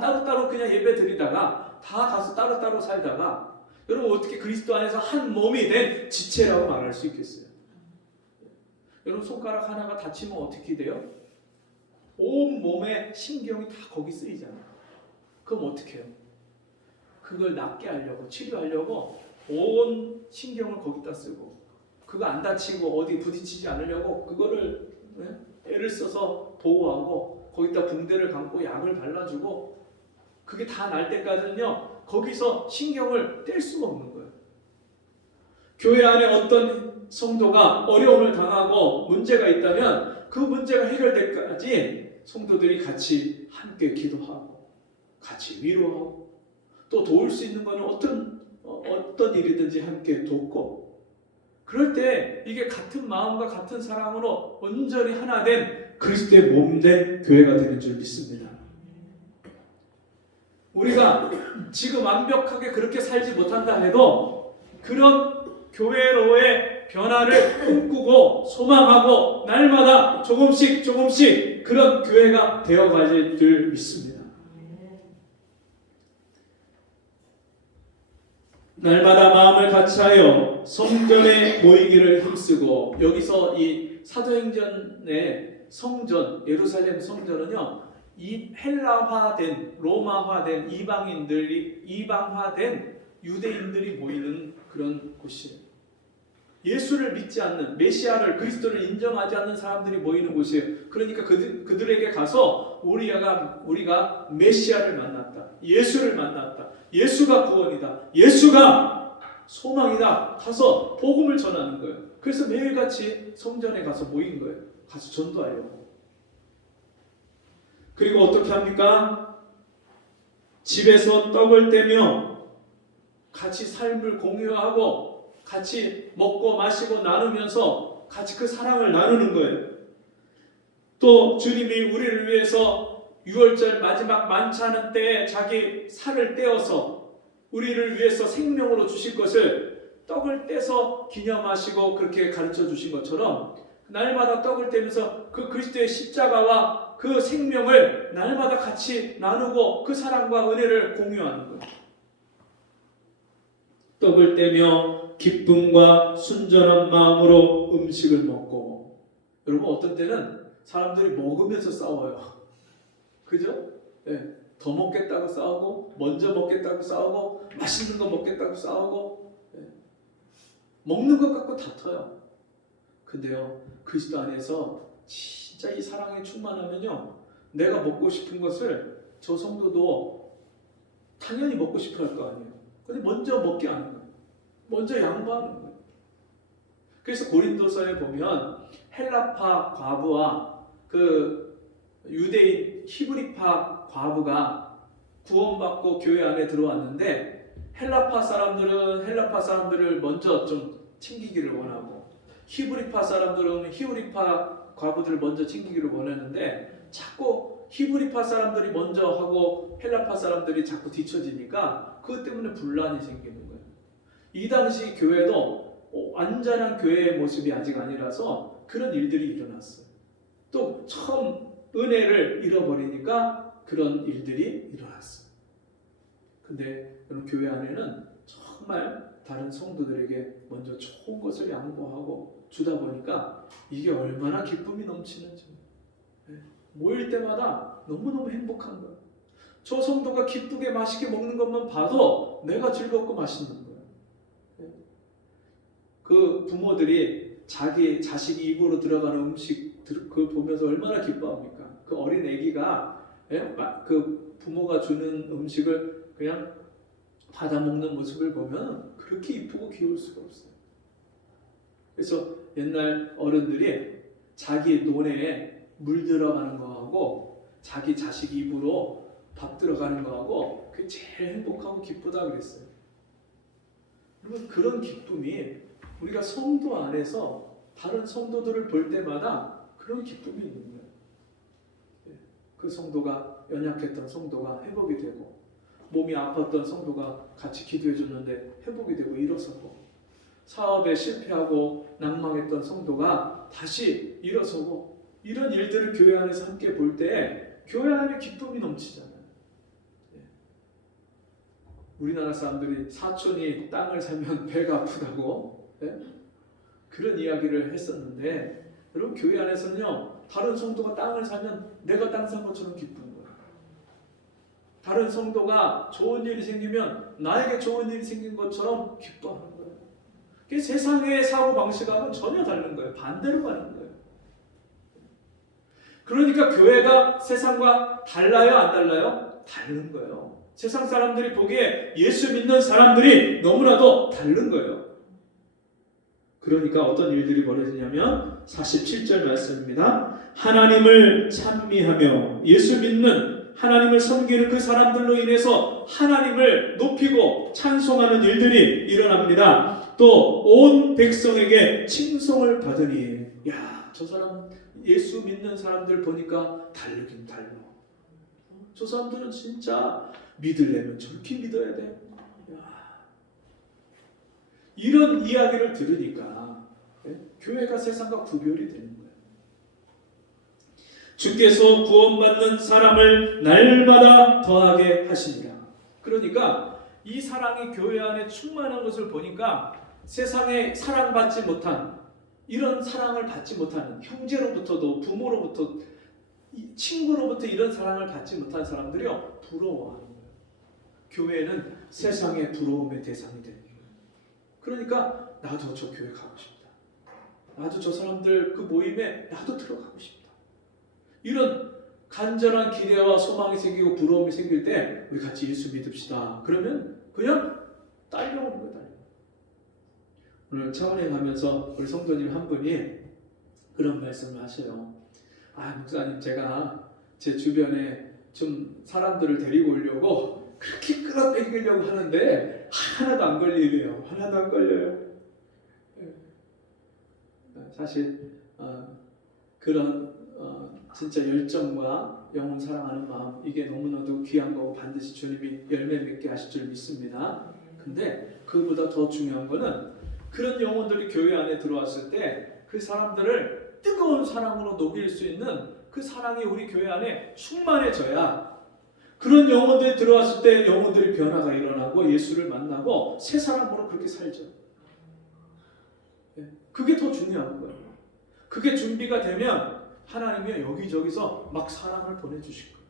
따로따로 그냥 예배 드리다가 다 가서 따로따로 살다가 여러분 어떻게 그리스도 안에서 한 몸이 된 지체라고 말할 수 있겠어요? 여러분, 손가락 하나가 다치면 어떻게 돼요? 온 몸의 신경이 다 거기 쓰이잖아요. 그럼 어떻게 해요? 그걸 낫게 하려고, 치료하려고 온 신경을 거기다 쓰고, 그거 안 다치고 어디 부딪히지 않으려고 그거를 애를 써서 보호하고 거기다 붕대를 감고 약을 발라주고, 그게 다 날 때까지는요 거기서 신경을 뗄 수가 없는 거예요. 교회 안에 어떤 성도가 어려움을 당하고 문제가 있다면 그 문제가 해결될 때까지 성도들이 같이 함께 기도하고 같이 위로하고 또 도울 수 있는 것은 어떤 일이든지 함께 돕고 그럴 때 이게 같은 마음과 같은 사랑으로 온전히 하나 된 그리스도의 몸된 교회가 되는 줄 믿습니다. 우리가 지금 완벽하게 그렇게 살지 못한다 해도 그런 교회로의 변화를 꿈꾸고 소망하고 날마다 조금씩 그런 교회가 되어가질 줄 믿습니다. 날마다 마음을 같이하여 성전에 모이기를 힘쓰고 힘쓰고 이 사도행전의 성전 예루살렘 성전은요 이 헬라화된 로마화된 이방화된 유대인들이 모이는 그런 곳이에요. 예수를 믿지 않는 메시아를 그리스도를 인정하지 않는 사람들이 모이는 곳이에요. 그러니까 그들에게 가서 우리가 메시아를 만났다. 예수를 만났다. 예수가 구원이다. 예수가 소망이다. 가서 복음을 전하는 거예요. 그래서 매일같이 성전에 가서 모인 거예요. 가서 전도하려고. 그리고 어떻게 합니까? 집에서 떡을 떼며 같이 삶을 공유하고 같이 먹고 마시고 나누면서 같이 그 사랑을 나누는 거예요. 또 주님이 우리를 위해서 6월절 마지막 만찬하는 때에 자기 살을 떼어서 우리를 위해서 생명으로 주실 것을 떡을 떼서 기념하시고 그렇게 가르쳐 주신 것처럼 날마다 떡을 떼면서 그 그리스도의 십자가와 그 생명을 날마다 같이 나누고 그 사랑과 은혜를 공유하는 거예요. 떡을 떼며 기쁨과 순전한 마음으로 음식을 먹고 여러분 어떤 때는 사람들이 먹으면서 싸워요. 그죠? 네. 더 먹겠다고 싸우고 먼저 먹겠다고 싸우고 맛있는 거 먹겠다고 싸우고 네. 먹는 것 갖고 다퉈요. 근데요 그리스도 안에서 진짜 이 사랑에 충만하면요 내가 먹고 싶은 것을 저 성도도 당연히 먹고 싶어 할 거 아니에요. 근데 먼저 먹게 하는 거예요. 먼저 양보하는 거예요. 그래서 고린도서에 보면 헬라파 과부와 그 유대인 히브리파 과부가 구원받고 교회 안에 들어왔는데 헬라파 사람들을 먼저 좀 챙기기를 원하고 히브리파 사람들은 히브리파 과부들을 먼저 챙기기를 원하는데 자꾸 히브리파 사람들이 먼저 하고 헬라파 사람들이 자꾸 뒤처지니까 그것 때문에 분란이 생기는 거예요. 이 당시 교회도 완전한 교회의 모습이 아직 아니라서 그런 일들이 일어났어요. 또 처음 은혜를 잃어버리니까 그런 일들이 일어났어요. 근데 여러분 교회 안에는 정말 다른 성도들에게 먼저 좋은 것을 양보하고 주다 보니까 이게 얼마나 기쁨이 넘치는지 모일 때마다 너무너무 행복한 거예요. 저 성도가 기쁘게 맛있게 먹는 것만 봐도 내가 즐겁고 맛있는 거예요. 그 부모들이 자기 자식 입으로 들어가는 음식 그 보면서 얼마나 기뻐합니까? 그 어린 아기가 그 부모가 주는 음식을 그냥 받아 먹는 모습을 보면 그렇게 이쁘고 귀여울 수가 없어요. 그래서 옛날 어른들이 자기 논에 물 들어가는 거하고 자기 자식 입으로 밥 들어가는 거하고 그게 제일 행복하고 기쁘다 그랬어요. 여러분 그런 기쁨이 우리가 성도 안에서 다른 성도들을 볼 때마다 그런 기쁨이 있는 거예요. 그 성도가 연약했던 성도가 회복이 되고 몸이 아팠던 성도가 같이 기도해 줬는데 회복이 되고 일어서고 사업에 실패하고 낭망했던 성도가 다시 일어서고 이런 일들을 교회 안에서 함께 볼 때 교회 안에 기쁨이 넘치잖아요. 우리나라 사람들이 사촌이 땅을 사면 배가 아프다고 그런 이야기를 했었는데 여러분 교회 안에서는요 다른 성도가 땅을 사면 내가 땅 산 것처럼 기쁜 거예요. 다른 성도가 좋은 일이 생기면 나에게 좋은 일이 생긴 것처럼 기뻐하는 거예요. 세상의 사고방식하고는 전혀 다른 거예요. 반대로 가는 거예요. 그러니까 교회가 세상과 달라요? 안 달라요? 다른 거예요. 세상 사람들이 보기에 예수 믿는 사람들이 너무나도 다른 거예요. 그러니까 어떤 일들이 벌어지냐면 47절 말씀입니다. 하나님을 찬미하며 예수 믿는 하나님을 섬기는 그 사람들로 인해서 하나님을 높이고 찬송하는 일들이 일어납니다. 또 온 백성에게 칭송을 받으니, 야, 저 사람 예수 믿는 사람들 보니까 다르긴 달라. 저 사람들은 진짜 믿으려면 저렇게 믿어야 돼. 야, 이런 이야기를 들으니까 교회가 세상과 구별이 되는 거예요. 주께서 구원받는 사람을 날마다 더하게 하시니라. 그러니까 이 사랑이 교회 안에 충만한 것을 보니까 세상에 사랑받지 못한, 이런 사랑을 받지 못하는, 형제로부터도 부모로부터 친구로부터 이런 사랑을 받지 못한 사람들이요 부러워하는 거예요. 교회는 세상의 부러움의 대상이 되는 거예요. 그러니까 나도 저 교회 가고 싶다. 나도 저 사람들 그 모임에 나도 들어가고 싶다. 이런 간절한 기대와 소망이 생기고 부러움이 생길 때 우리 같이 예수 믿읍시다. 그러면 그냥 딸려오는 거예요. 오늘 차원에 가면서 우리 성도님 한 분이 그런 말씀을 하셔요. 아, 목사님, 제가 제 주변에 좀 사람들을 데리고 오려고 그렇게 끌어당기려고 하는데 하나도 안 걸리래요. 하나도 안 걸려요. 사실 그런 진짜 열정과 영혼 사랑하는 마음, 이게 너무나도 귀한 거고 반드시 주님이 열매 맺게 하실 줄 믿습니다. 근데 그보다 더 중요한 거는 그런 영혼들이 교회 안에 들어왔을 때 그 사람들을 뜨거운 사랑으로 녹일 수 있는 그 사랑이 우리 교회 안에 충만해져야 그런 영혼들이 들어왔을 때 영혼들이 변화가 일어나고 예수를 만나고 새 사람으로 그렇게 살죠. 그게 더 중요한 거예요. 그게 준비가 되면 하나님이 여기저기서 막 사랑을 보내주실 거예요.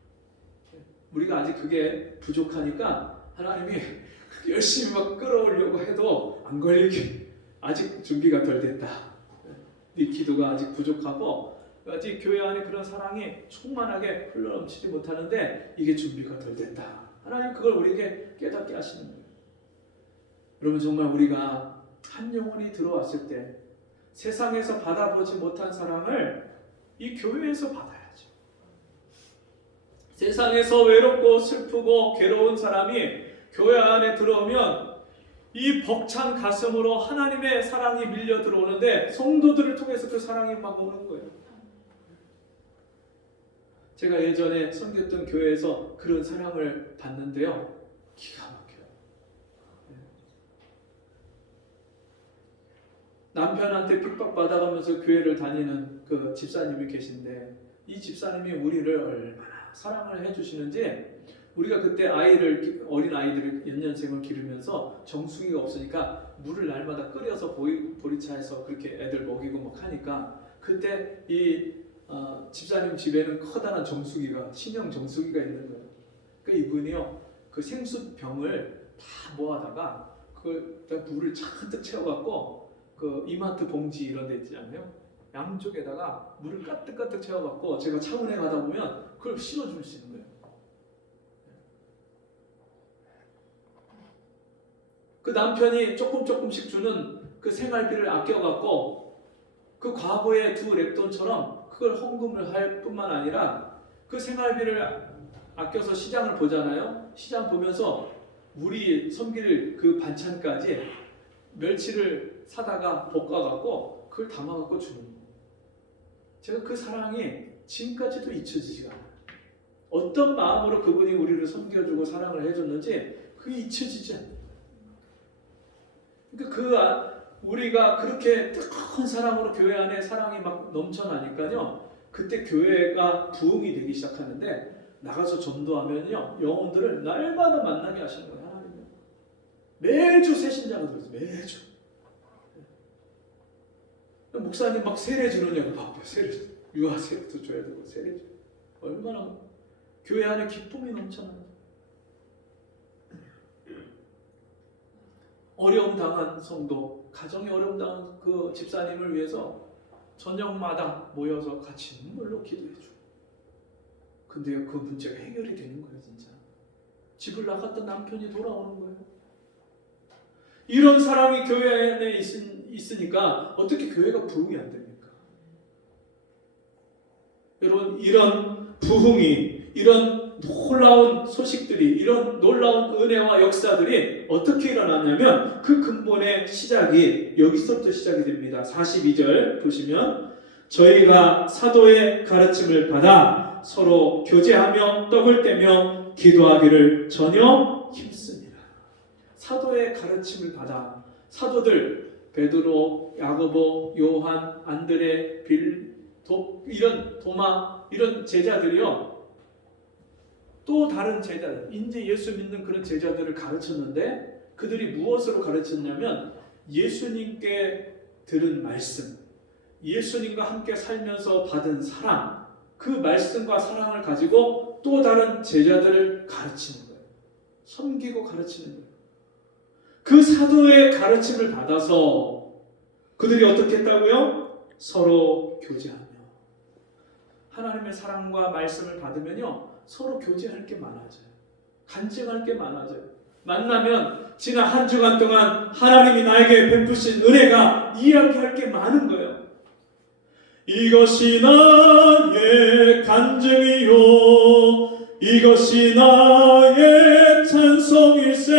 우리가 아직 그게 부족하니까 하나님이 열심히 막 끌어오려고 해도 안 걸리게 아직 준비가 덜 됐다. 네 기도가 아직 부족하고 아직 교회 안에 그런 사랑이 충만하게 흘러넘치지 못하는데 이게 준비가 덜 됐다. 하나님 그걸 우리에게 깨닫게 하시는 거예요. 여러분, 정말 우리가 한 영혼이 들어왔을 때 세상에서 받아보지 못한 사랑을 이 교회에서 받아야죠. 세상에서 외롭고 슬프고 괴로운 사람이 교회 안에 들어오면 이 벅찬 가슴으로 하나님의 사랑이 밀려 들어오는데 성도들을 통해서 그 사랑이 막 오는 거예요. 제가 예전에 섬겼던 교회에서 그런 사랑을 받는데요, 기가 막혀요. 남편한테 핍박받아가면서 교회를 다니는 그 집사님이 계신데 이 집사님이 우리를 얼마나 사랑을 해주시는지, 우리가 그때 어린 아이들을 연년생을 기르면서 정수기가 없으니까 물을 날마다 끓여서 보리차에서 그렇게 애들 먹이고 막 하니까 그때 이 집사님 집에는 커다란 정수기가, 신형 정수기가 있는 거예요. 그러니까 이분이요 그 생수병을 다 모아다가 그 물을 잔뜩 채워갖고 그 이마트 봉지 이런 데 있잖아요. 양쪽에다가 물을 가득가득 채워갖고 제가 차원에 가다 보면 그걸 실어줄 수 있는 거예요. 그 남편이 조금씩 주는 그 생활비를 아껴갖고 그 과거의 두 랩돈처럼 그걸 헌금을 할 뿐만 아니라 그 생활비를 아껴서 시장을 보잖아요. 시장 보면서 우리 섬길 그 반찬까지 멸치를 사다가 볶아갖고 그걸 담아갖고 주는 거예요. 제가 그 사랑이 지금까지도 잊혀지지가 않아요. 어떤 마음으로 그분이 우리를 섬겨주고 사랑을 해줬는지 그게 잊혀지지 않아요. 그러니까 우리가 그렇게 뜨거운 사랑으로 교회 안에 사랑이 막 넘쳐나니까요, 그때 교회가 부흥이 되기 시작하는데 나가서 전도하면요 영혼들을 날마다 만나게 하시는 거예요. 하나님은 매주 새 신자가 들어서 매주 목사님 막 세례 주느냐고 바빠요. 세례 유아 세례도 줘야 되고 세례 줘. 얼마나 교회 안에 기쁨이 넘쳐나요. 어려움 당한 성도, 가정에 어려움 당한 그 집사님을 위해서 저녁마다 모여서 같이 눈물로 기도해주고, 근데요 그 문제가 해결이 되는 거예요. 진짜 집을 나갔던 남편이 돌아오는 거예요. 이런 사랑이 교회 안에 있으니까 어떻게 교회가 부흥이 안 됩니까? 여러분, 이런 부흥이, 이런 놀라운 소식들이, 이런 놀라운 은혜와 역사들이 어떻게 일어나냐면 그 근본의 시작이 여기서부터 시작이 됩니다. 42절 보시면 저희가 사도의 가르침을 받아 서로 교제하며 떡을 떼며 기도하기를 전혀 힘씁니다. 사도의 가르침을 받아, 사도들 베드로, 야고보, 요한, 안드레, 이런 도마, 이런 제자들이요, 또 다른 제자들, 이제 예수 믿는 그런 제자들을 가르쳤는데 그들이 무엇으로 가르쳤냐면 예수님께 들은 말씀, 예수님과 함께 살면서 받은 사랑, 그 말씀과 사랑을 가지고 또 다른 제자들을 가르치는 거예요. 섬기고 가르치는 거예요. 그 사도의 가르침을 받아서 그들이 어떻게 했다고요? 서로 교제하며, 하나님의 사랑과 말씀을 받으면요 서로 교제할 게 많아져요. 간증할 게 많아져요. 만나면 지난 한 주간 동안 하나님이 나에게 베푸신 은혜가 이야기할 게 많은 거예요. 이것이 나의 간증이요, 이것이 나의 찬송일세.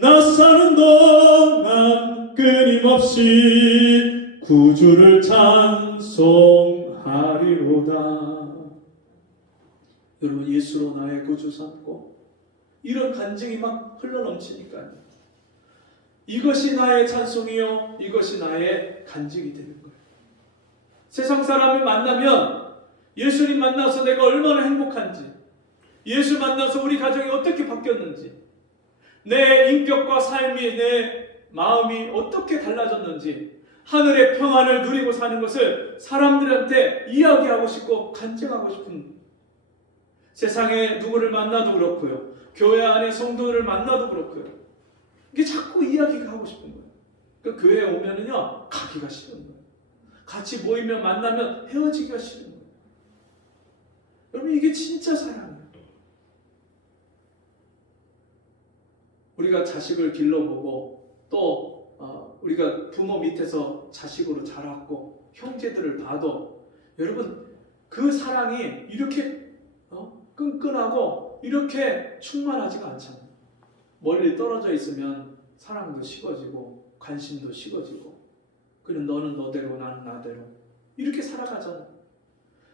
나 사는 동안 끊임없이 구주를 찬송하리로다. 여러분, 예수로 나의 구주 삼고 이런 간증이 막 흘러넘치니까요. 이것이 나의 찬송이요, 이것이 나의 간증이 되는 거예요. 세상 사람을 만나면 예수님 만나서 내가 얼마나 행복한지, 예수 만나서 우리 가정이 어떻게 바뀌었는지, 내 인격과 삶이, 내 마음이 어떻게 달라졌는지, 하늘의 평안을 누리고 사는 것을 사람들한테 이야기하고 싶고 간증하고 싶은, 세상에 누구를 만나도 그렇고요, 교회 안에 성도를 만나도 그렇고요, 이게 자꾸 이야기가 하고 싶은 거예요. 그 교회에 오면은요 가기가 싫은 거예요. 같이 모이면 만나면 헤어지기가 싫은 거예요. 여러분, 이게 진짜 사랑이에요. 우리가 자식을 길러보고 또 우리가 부모 밑에서 자식으로 자랐고 형제들을 봐도 여러분, 그 사랑이 이렇게 끈끈하고 이렇게 충만하지가 않잖아요. 멀리 떨어져 있으면 사랑도 식어지고 관심도 식어지고, 그는 너는 너대로 나는 나대로 이렇게 살아가잖아요.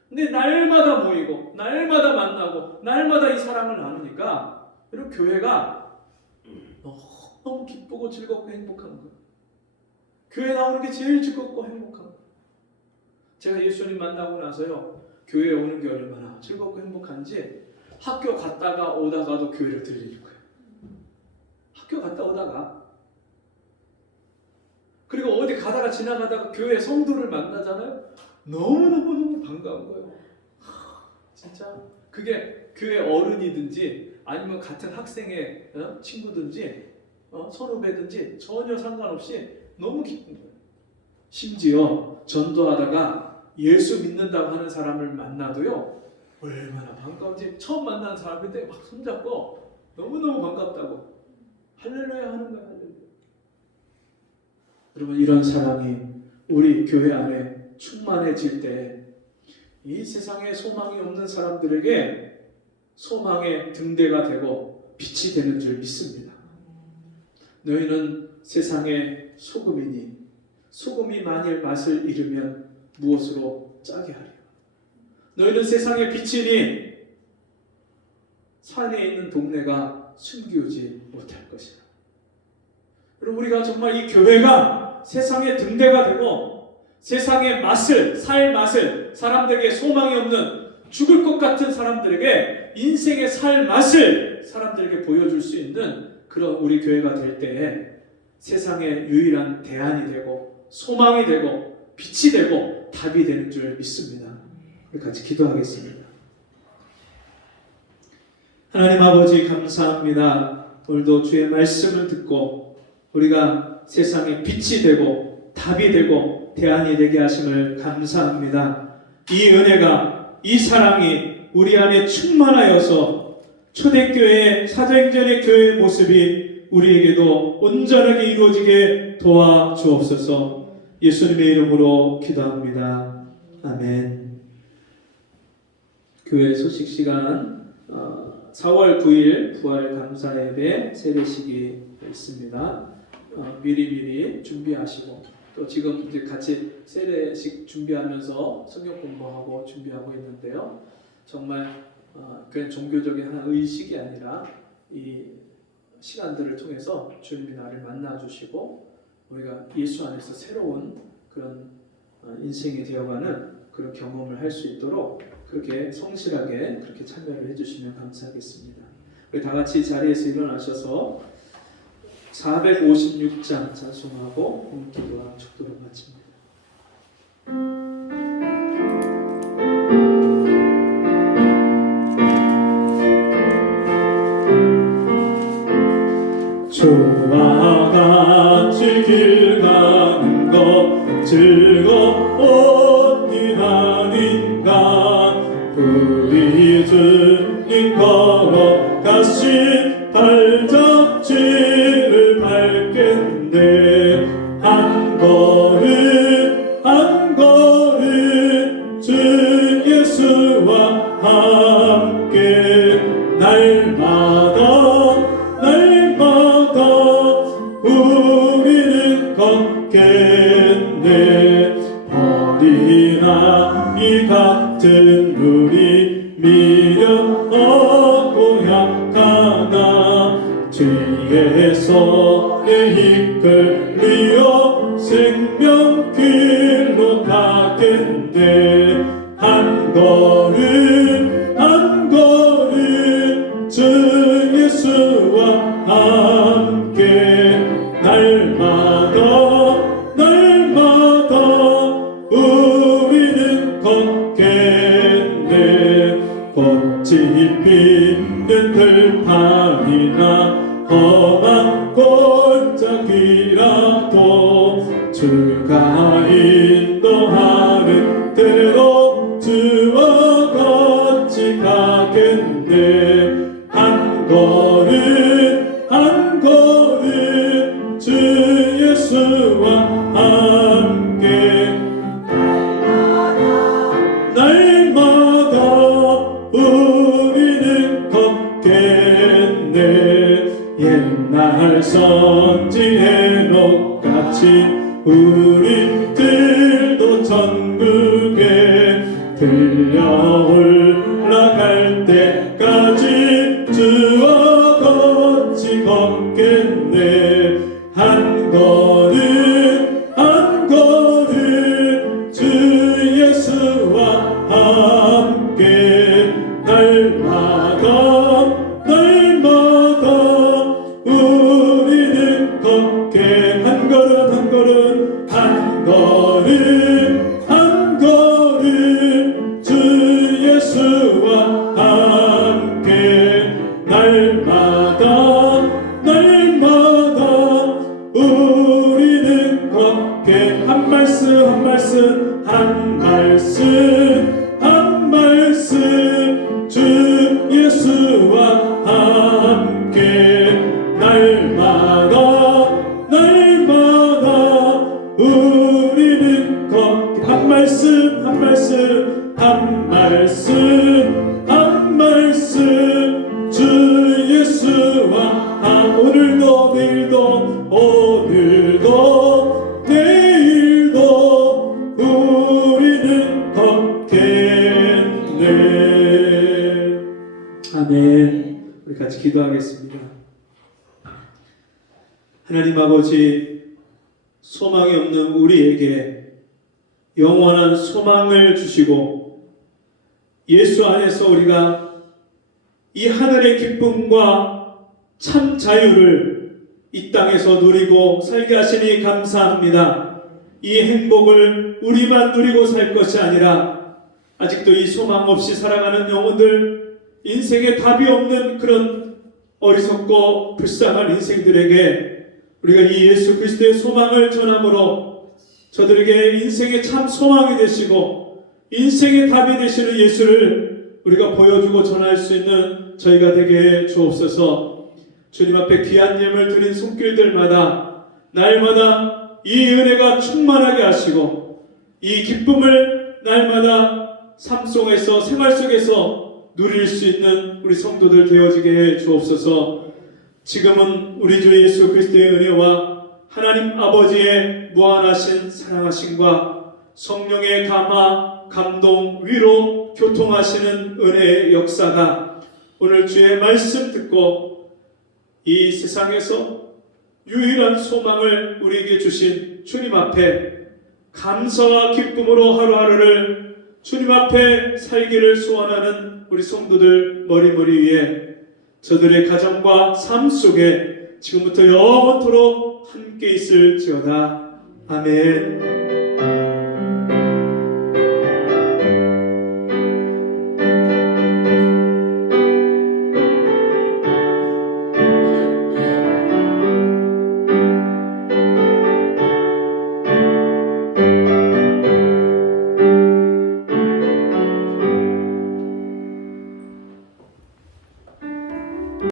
근데 날마다 모이고 날마다 만나고 날마다 이 사랑을 나누니까 여러분, 교회가 너무 기쁘고 즐겁고 행복한 거예요. 교회 나오는 게 제일 즐겁고 행복한 거예요. 제가 예수님 만나고 나서요, 교회에 오는 게 얼마나 즐겁고 행복한지 학교 갔다가 오다가도 교회를 들리는 거예요. 학교 갔다 오다가, 그리고 어디 가다가 지나가다가 교회 성도를 만나잖아요. 너무너무 반가운 거예요. 진짜 그게 교회 어른이든지 아니면 같은 학생의 친구든지 선후배든지 전혀 상관없이 너무 기쁜 거예요. 심지어 전도하다가 예수 믿는다고 하는 사람을 만나도요, 얼마나 반가운지, 처음 만나는 사람인데 막 손잡고 너무너무 반갑다고 할렐루야 하는 거예요. 할렐루야. 여러분, 이런 사랑이 우리 교회 안에 충만해질 때 이 세상에 소망이 없는 사람들에게 소망의 등대가 되고 빛이 되는 줄 믿습니다. 너희는 세상의 소금이니 소금이 만일 맛을 잃으면 무엇으로 짜게 하리요. 너희는 세상의 빛이니 산에 있는 동네가 숨기우지 못할 것이라. 여러분, 우리가 정말 이 교회가 세상의 등대가 되고 세상의 맛을, 살 맛을, 사람들에게 소망이 없는 죽을 것 같은 사람들에게 인생의 살 맛을 사람들에게 보여줄 수 있는 그런 우리 교회가 될 때에 세상의 유일한 대안이 되고 소망이 되고 빛이 되고 답이 되는 줄 믿습니다. 우리 같이 기도하겠습니다. 하나님 아버지, 감사합니다. 오늘도 주의 말씀을 듣고 우리가 세상의 빛이 되고 답이 되고 대안이 되게 하심을 감사합니다. 이 은혜가, 이 사랑이 우리 안에 충만하여서 초대교회, 사도행전의 교회의 모습이 우리에게도 온전하게 이루어지게 도와주옵소서. 예수님의 이름으로 기도합니다. 아멘. 교회 소식 시간 4월 9일 부활 감사 예배 세례식이 있습니다. 미리 준비하시고 또 지금 이제 같이 세례식 준비하면서 성경 공부하고 준비하고 있는데요. 정말 그냥 종교적인 한 의식이 아니라 이 시간들을 통해서 주님이 나를 만나 주시고 우리가 예수 안에서 새로운 그런 인생이 되어가는 그런 경험을 할 수 있도록 그렇게 성실하게 그렇게 참여를 해주시면 감사하겠습니다. 우리 다 같이 자리에서 일어나셔서 456장 찬송하고 기도와 축도를 마칩니다. 주와 같이 길 가는 것 즐거운 일 아닌가. 우리 주님 걸어가신 발자취를 밟겠네. 한 걸음 한 걸음 주 예수와 함께 날마다 우리는 걷겠네. 어린아이 같은 우리 미련 없고 약하나 주에서 이끌리어 생명길로 가겠네. 한 걸음 한 걸음 주 예수와 함께 날마다 우리는 걷겠네. 꽃이 피는 들판이나 험한 골짜기라도 주가 인도하는 대로 주와 같이 가겠네. 한 걸음 한 걸음 주 예수와 함께 날마다 우리는 걷겠네. 옛날 선지 해녹같이 우리들도 천국에 들려 올라갈 때까지 주와 같이 걷겠네. 한 걸음 한 걸음 주 예수와 함께 날마다 우리는 걷게. 한 걸음 한 걸음 한 걸음 한 걸음 주 예수와 함께 날마다 우리는 걷게. 한 말씀 한 말씀 한 말씀 한 말씀 주 예수와 함께 날마다 우리는 걷게. 한 말씀 한 말씀 한 말씀 한 말씀 주 예수와 오늘도 내일도 우리는 걷겠네. 아멘. 우리 같이 기도하겠습니다. 하나님 아버지, 소망이 없는 우리에게 영원한 소망을 주시고 예수 안에서 우리가 이 하늘의 기쁨과 참 자유를 이 땅에서 누리고 살게 하시니 감사합니다. 이 행복을 우리만 누리고 살 것이 아니라 아직도 이 소망 없이 살아가는 영혼들, 인생에 답이 없는 그런 어리석고 불쌍한 인생들에게 우리가 이 예수 그리스도의 소망을 전함으로 저들에게 인생의 참 소망이 되시고 인생의 답이 되시는 예수를 우리가 보여주고 전할 수 있는 저희가 되게 해 주옵소서. 주님 앞에 귀한 예물 드린 손길들마다 날마다 이 은혜가 충만하게 하시고 이 기쁨을 날마다 삶 속에서 생활 속에서 누릴 수 있는 우리 성도들 되어지게 해 주옵소서. 지금은 우리 주 예수 그리스도의 은혜와 하나님 아버지의 무한하신 사랑하심과 성령의 감화, 감동, 위로, 교통하시는 은혜의 역사가 오늘 주의 말씀 듣고 이 세상에서 유일한 소망을 우리에게 주신 주님 앞에 감사와 기쁨으로 하루하루를 주님 앞에 살기를 소원하는 우리 성도들 머리머리 위에 저들의 가정과 삶 속에 지금부터 영원토록 함께 있을지어다. 아멘.